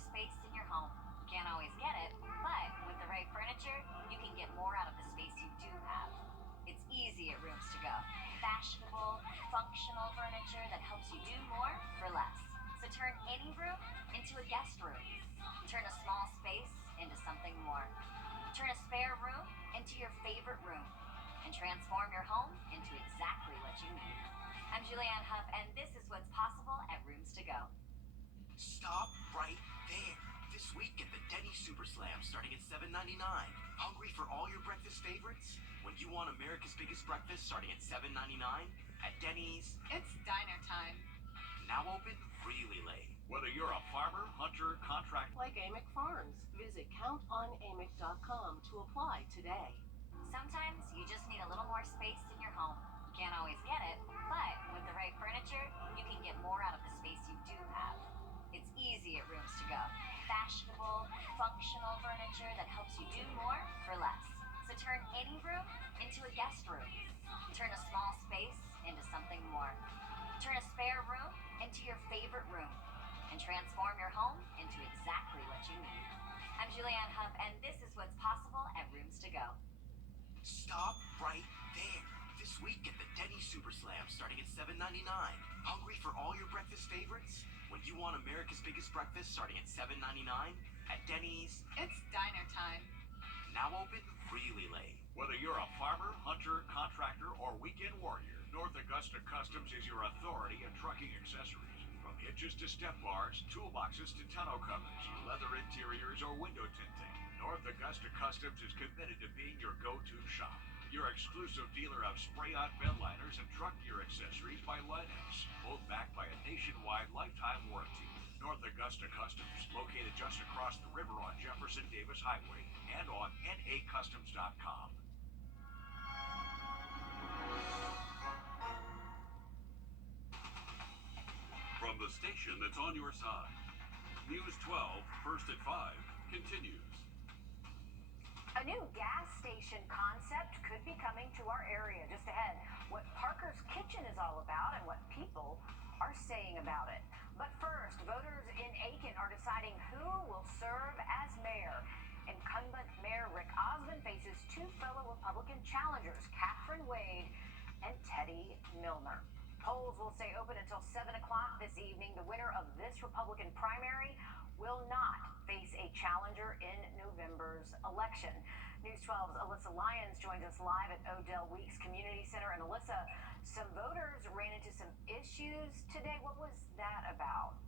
space in your home. You can't always get it, but with the right furniture, you can get more out of the space you do have. It's easy at Rooms to Go. Fashionable, functional furniture that helps you do more for less. So turn any room into a guest room. Turn a small space into something more. Turn a spare room into your favorite room. And transform your home into exactly what you need. I'm Julianne Huff, and this is what's possible at Rooms to Go. Stop right there. This week, get the Denny's Super Slam starting at $7.99. Hungry for all your breakfast favorites? When you want America's biggest breakfast starting at $7.99 at Denny's, it's diner time. Now open really late. Whether you're a farmer, hunter, contractor, like Amick Farms, visit countonamick.com to apply today. Sometimes you just need a little more space in your home. You can't always get it, but with the right furniture, you can get more out of the space you do have. It's easy at Rooms to Go. Fashionable, functional furniture that helps you do more for less. So turn any room into a guest room. Turn a small space into something more. Turn a spare room into your favorite room. And transform your home into exactly what you need. I'm Julianne Huff, and this is what's possible at Rooms to Go. Stop right there. This week, get the Denny's Super Slam starting at $7.99. Hungry for all your breakfast favorites? When you want America's biggest breakfast starting at $7.99 at Denny's, it's diner time. Now open really late. Whether you're a farmer, hunter, contractor, or weekend warrior, North Augusta Customs is your authority in trucking accessories. From hitches to step bars, toolboxes to tonneau covers, leather interiors, or window tinting, North Augusta Customs is committed to being your go-to shop. Your exclusive dealer of spray-on bed liners and truck gear accessories by Lighthouse, both backed by a nationwide lifetime warranty. North Augusta Customs, located just across the river on Jefferson Davis Highway and on nacustoms.com. From the station that's on your side, News 12, first at 5, continues. A new gas station concept could be coming to our area. Just ahead, what Parker's Kitchen is all about and what people are saying about it. But first, voters in Aiken are deciding who will serve as mayor. Incumbent Mayor Rick Osmond faces two fellow Republican challengers, Catherine Wade and Teddy Milner. Polls will stay open until 7 o'clock this evening. The winner of this Republican primary will not face a challenger in November's election. News 12's Alyssa Lyons joins us live at Odell Weeks Community Center. And Alyssa, some voters ran into some issues today. What was that about?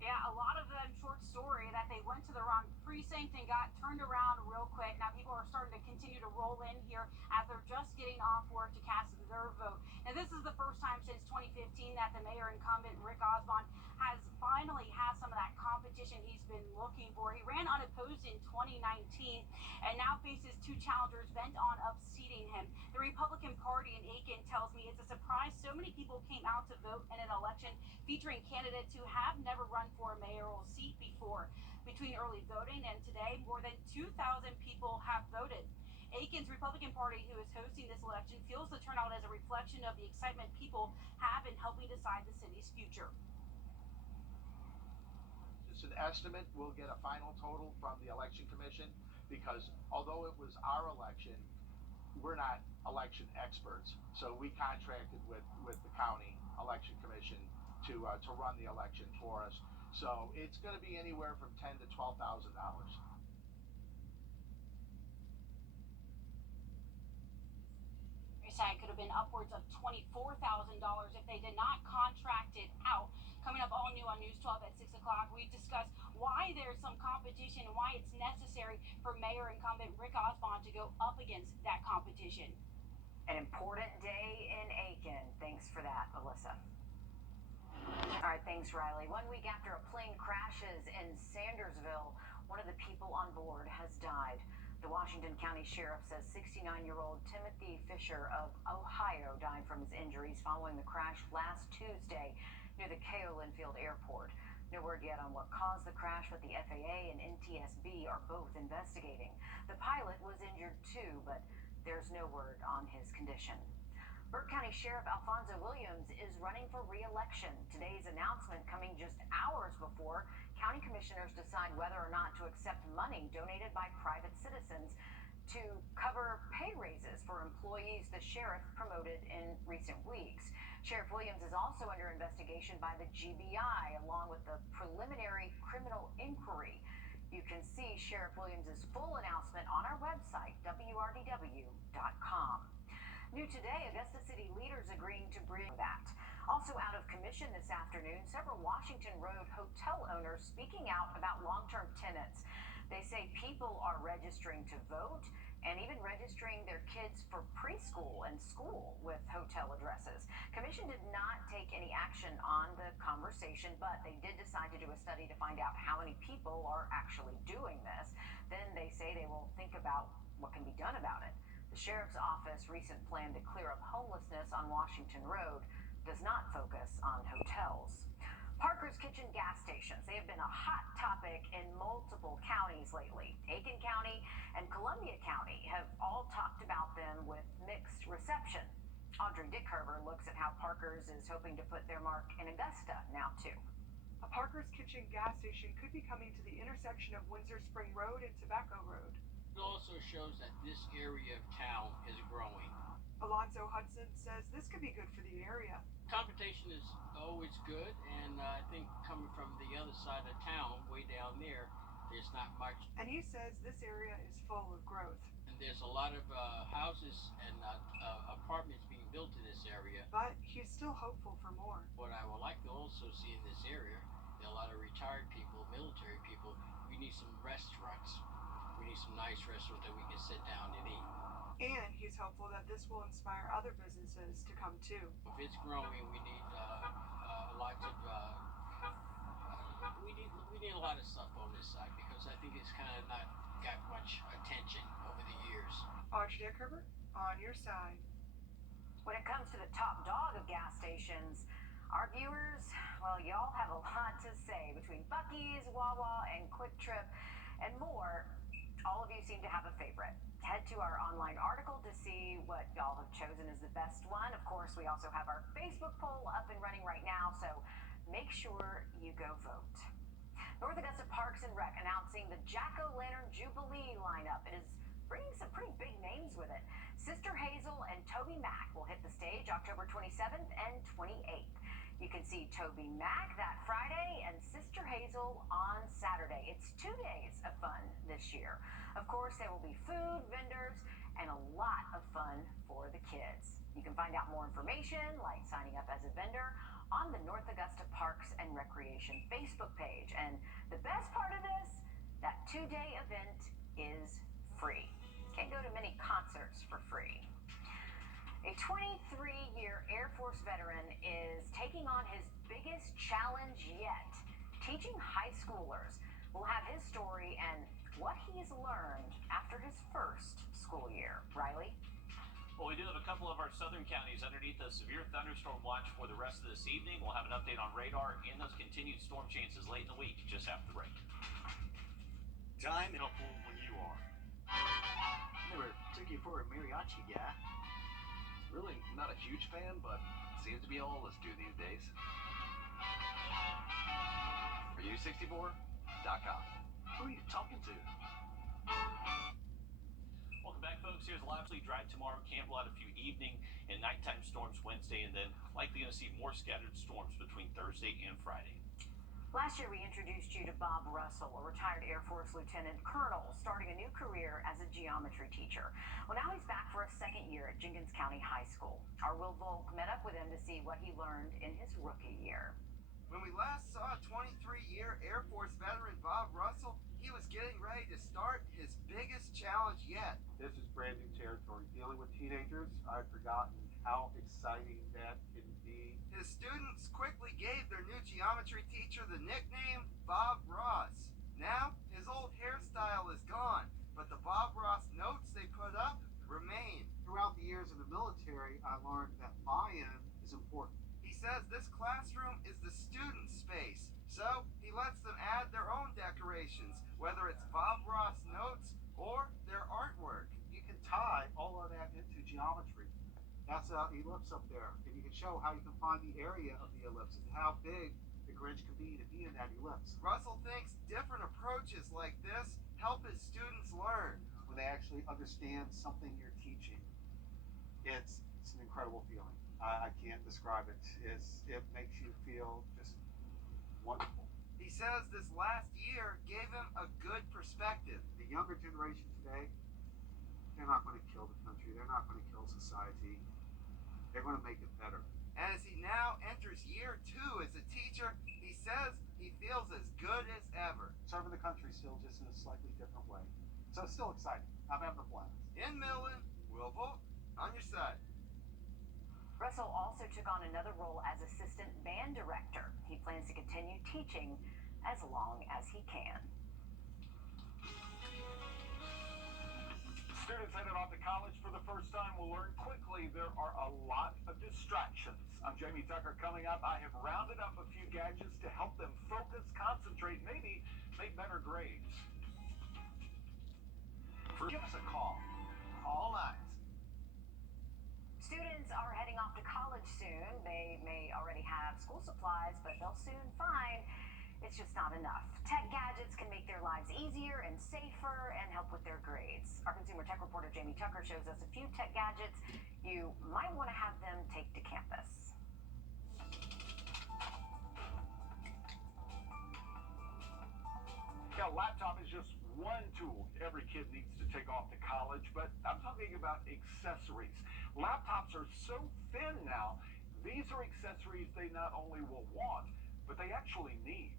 Yeah, a lot of them, short story, that they went to the wrong precinct and got turned around real quick. Now people are starting to continue to roll in here as they're just getting off work to cast their vote. Now this is the first time since 2015 that the mayor incumbent Rick Osmond has finally had some of that competition he's been looking for. He ran unopposed in 2019 and now faces two challengers bent on upseating him. The Republican Party in Aiken tells me it's a surprise so many people came out to vote in an election featuring candidates who have never run for a mayoral seat before. Between early voting and today, more than 2,000 people have voted. Aiken's Republican Party, who is hosting this election, feels the turnout as a reflection of the excitement people have in helping decide the city's future. It's an estimate. We'll get a final total from the Election Commission because although it was our election, we're not election experts. So we contracted with the county election commission to run the election for us. So it's going to be anywhere from $10,000 to $12,000. It could have been upwards of $24,000 if they did not contract it out. Coming up all new on News 12 at 6 o'clock, we discuss why there's some competition and why it's necessary for Mayor incumbent Rick Osmond to go up against that competition. An important day in Aiken. Thanks for that, Alyssa. All right, thanks, Riley. 1 week after a plane crashes in Sandersville, one of the people on board has died. The Washington County Sheriff says 69-year-old Timothy Fisher of Ohio died from his injuries following the crash last Tuesday near the K.O. Linfield Airport. No word yet on what caused the crash, but the FAA and NTSB are both investigating. The pilot was injured too, but there's no word on his condition. Burke County Sheriff Alfonso Williams is running for re-election. election. Today's announcement coming just hours before county commissioners decide whether or not to accept money donated by private citizens to cover pay raises for employees the sheriff promoted in recent weeks. Sheriff Williams is also under investigation by the GBI along with the preliminary criminal inquiry. You can see Sheriff Williams' full announcement on our website, wrdw.com. New today, Augusta City leaders agreeing to bring that. Also out of commission this afternoon, several Washington Road hotel owners speaking out about long-term tenants. They say people are registering to vote and even registering their kids for preschool and school with hotel addresses. Commission did not take any action on the conversation, but they did decide to do a study to find out how many people are actually doing this. Then they say they will think about what can be done about it. The sheriff's office recent plan to clear up homelessness on Washington Road does not focus on hotels. Parker's Kitchen gas stations, they have been a hot topic in multiple counties lately. Aiken County and Columbia County have all talked about them with mixed reception. Audrey Dickherber looks at how Parker's is hoping to put their mark in Augusta now too. A Parker's Kitchen gas station could be coming to the intersection of Windsor Spring Road and Tobacco Road. It also shows that this area of town is growing. Alonzo Hudson says this could be good for the area. Competition is always good, and I think coming from the other side of town, way down there, there's not much. And he says this area is full of growth. And there's a lot of houses and apartments being built in this area. But he's still hopeful for more. What I would like to also see in this area, there are a lot of retired people, military people. We need some restaurants. We need some nice restaurants that we can sit down and eat. And he's hopeful that this will inspire other businesses to come too. If it's growing, we need lots of we need a lot of stuff on this side because I think it's kind of not got much attention over the years. Audrey Dickherber, on your side. When it comes to the top dog of gas stations, our viewers, well, y'all have a lot to say between Buc-ee's, Wawa, and Quick Trip, and more. All of you seem to have a favorite. Head to our online article to see what y'all have chosen as the best one. Of course, we also have our Facebook poll up and running right now, so make sure you go vote. North Augusta Parks and Rec announcing the Jack-O-Lantern Jubilee lineup. It is bringing some pretty big names with it. Sister Hazel and Toby Mac will hit the stage October 27th and 28th. You can see Toby Mac that Friday and Sister Hazel on Saturday. It's 2 days of fun this year. Of course, there will be food, vendors, and a lot of fun for the kids. You can find out more information, like signing up as a vendor, on the North Augusta Parks and Recreation Facebook page. And the best part of this, that 2-day event is free. Can't go to many concerts for free. A 23-year Air Force veteran is taking on his biggest challenge yet, teaching high schoolers. We'll have his story and what he's learned after his first school year. Riley? Well, we do have a couple of our southern counties underneath a severe thunderstorm watch for the rest of this evening. We'll have an update on radar and those continued storm chances late in the week, just after the break. Time helpful when you are. Never took you for a mariachi guy. Really not a huge fan, but seems to be all of us do these days. Are you 64.com? Who are you talking to? Welcome back, folks. Here's a lively drive tomorrow. Campbell out a few evening and nighttime storms Wednesday, and then likely going to see more scattered storms between Thursday and Friday. Last year, we introduced you to Bob Russell, a retired Air Force Lieutenant Colonel, starting a new career as a geometry teacher. Well, now he's back for a second year at Jenkins County High School. Our Will Volk met up with him to see what he learned in his rookie year. When we last saw 23-year Air Force veteran Bob Russell, he was getting ready to start his biggest challenge yet. This is brand new territory. Dealing with teenagers, I've forgotten how exciting that can be. His students quickly gave their new geometry teacher the nickname Bob Ross. Now, his old hairstyle is gone, but the Bob Ross notes they put up remain. Throughout the years in the military, I learned that buy-in is important. He says this classroom is the student space, so he lets them add their own decorations, whether it's Bob Ross notes or their artwork. You can tie all of that into geometry. That's an ellipse up there, and you can show how you can find the area of the ellipse and how big the Grinch can be to be in that ellipse. Russell thinks different approaches like this help his students learn. When they actually understand something you're teaching, it's an incredible feeling. I can't describe it. It makes you feel just wonderful. He says this last year gave him a good perspective. The younger generation today, they're not going to kill the country. They're not going to kill society. They're going to make it better. And as he now enters year 2 as a teacher, he says he feels as good as ever. Serving the country still just in a slightly different way. So it's still exciting. I'm having a blast. In Millen, we'll vote on your side. Russell also took on another role as assistant band director. He plans to continue teaching as long as he can. Students headed off to college for the first time will learn quickly there are a lot of distractions. I'm Jamie Tucker. Coming up, I have rounded up a few gadgets to help them focus, concentrate, maybe make better grades. Give us a call. All eyes. Students are heading off to college soon. They may already have school supplies, but they'll soon find it's just not enough. Tech gadgets can make their lives easier and safer and help with their grades. Our consumer tech reporter Jamie Tucker shows us a few tech gadgets you might want to have them take to campus. Yeah, a laptop is just one tool every kid needs to take off to college, but I'm talking about accessories. Laptops are so thin now, these are accessories they not only will want, but they actually need.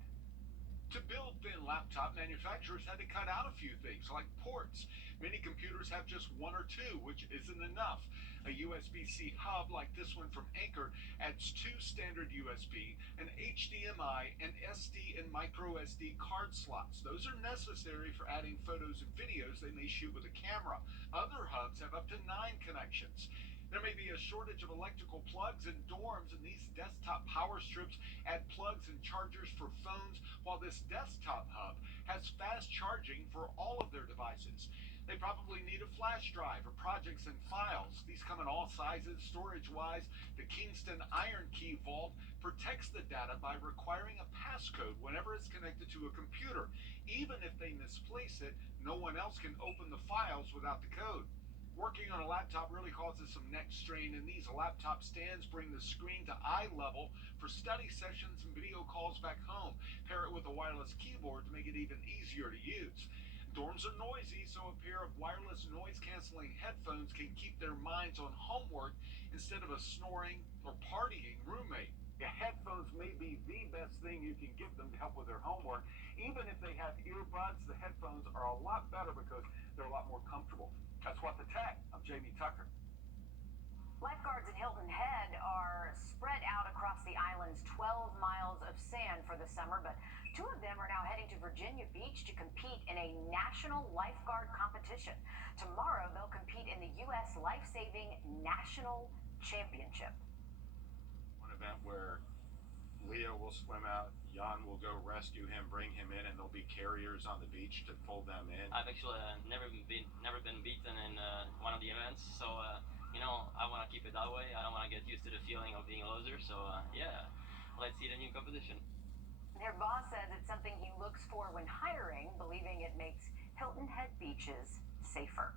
To build thin laptop, manufacturers had to cut out a few things, like ports. Many computers have just one or two, which isn't enough. A USB-C hub like this one from Anker adds 2 standard USB, an HDMI, and SD and micro SD card slots. Those are necessary for adding photos and videos they may shoot with a camera. Other hubs have up to 9 connections. There may be a shortage of electrical plugs in dorms, and these desktop power strips add plugs and chargers for phones, while this desktop hub has fast charging for all of their devices. They probably need a flash drive for projects and files. These come in all sizes. Storage-wise, the Kingston Iron Key Vault protects the data by requiring a passcode whenever it's connected to a computer. Even if they misplace it, no one else can open the files without the code. Working on a laptop really causes some neck strain, and these laptop stands bring the screen to eye level for study sessions and video calls back home. Pair it with a wireless keyboard to make it even easier to use. Dorms are noisy, so a pair of wireless noise-canceling headphones can keep their minds on homework instead of a snoring or partying roommate. Yeah, headphones may be the best thing you can give them to help with their homework. Even if they have earbuds, the headphones are a lot better because they're a lot more comfortable. That's What the Tech. I'm Jamie Tucker. Lifeguards in Hilton Head are spread out across the island's 12 miles of sand for the summer, but 2 of them are now heading to Virginia Beach to compete in a national lifeguard competition. Tomorrow, they'll compete in the U.S. Life-Saving National Championship. One event where Leo will swim out, Jan will go rescue him, bring him in, and there'll be carriers on the beach to pull them in. I've actually never been beaten in one of the events, so I want to keep it that way. I don't want to get used to the feeling of being a loser, so yeah, let's see the new competition. Their boss says it's something he looks for when hiring, believing it makes Hilton Head beaches safer.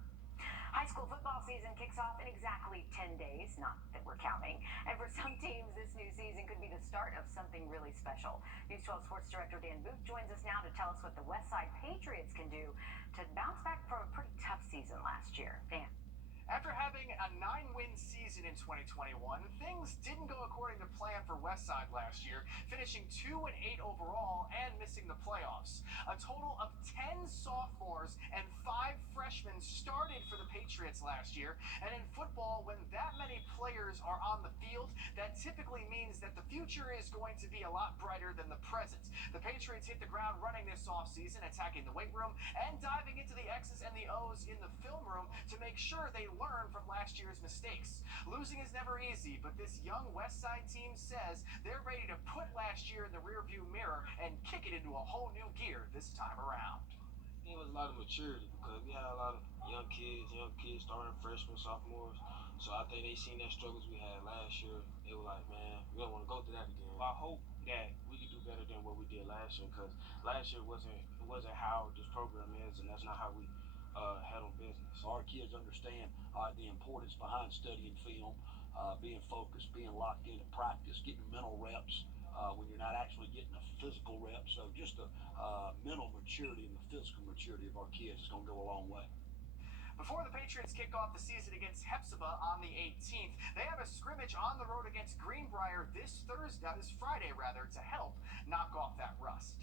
High school football season kicks off in exactly 10 days, not that we're counting. And for some teams, this new season could be the start of something really special. News 12 Sports Director Dan Booth joins us now to tell us what the Westside Patriots can do to bounce back from a pretty tough season last year. Dan. After having a 9-win season in 2021, things didn't go according to plan for Westside last year, finishing 2-8 overall and missing the playoffs. A total of 10 sophomores and 5 freshmen started for the Patriots last year, and in football, when that many players are on the field, that typically means that the future is going to be a lot brighter than the present. The Patriots hit the ground running this offseason, attacking the weight room and diving into the X's and the O's in the film room to make sure they learn from last year's mistakes. Losing is never easy, but this young Westside team says they're ready to put last year in the rearview mirror and kick it into a whole new gear this time around. It was a lot of maturity because we had a lot of young kids starting freshmen, sophomores. So I think they seen that struggles we had last year. They were like, man, we don't want to go through that again. I hope that we can do better than what we did last year because last year wasn't how this program is, and that's not how we handle business. Our kids understand the importance behind studying film, being focused, being locked into practice, getting mental reps when you're not actually getting a physical rep. So just the mental maturity and the physical maturity of our kids is going to go a long way. Before the Patriots kick off the season against Hepzibah on the 18th, they have a scrimmage on the road against Greenbrier this Friday, to help knock off that rust.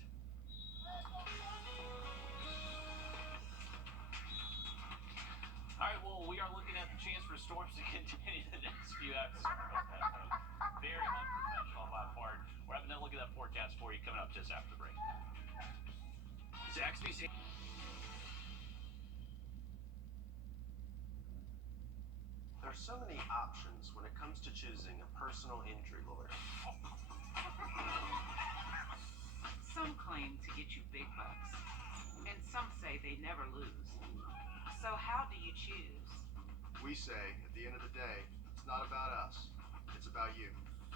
All right, well, we are looking at the chance for storms to continue the next few episodes. Very unprofessional on my part. We're having a look at that forecast for you coming up just after the break. Zaxby's. There are so many options when it comes to choosing a personal injury lawyer. Some claim to get you big bucks, and some say they never lose. So how do you choose? We say, at the end of the day, it's not about us. It's about you.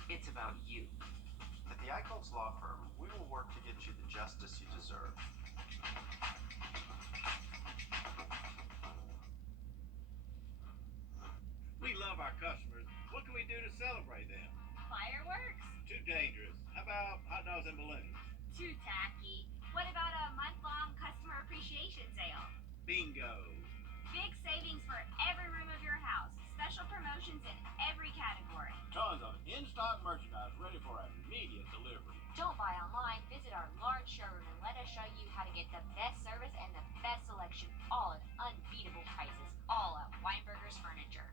It's about you. At the Eichholz Law Firm, we will work to get you the justice you deserve. We love our customers. What can we do to celebrate them? Fireworks? Too dangerous. How about hot dogs and balloons? Too tacky. What about a month-long customer appreciation sale? Bingo. Big savings for every room of your house. Special promotions in every category. Tons of in-stock merchandise ready for immediate delivery. Don't buy online. Visit our large showroom and let us show you how to get the best service and the best selection, all at unbeatable prices, all at Weinberger's Furniture.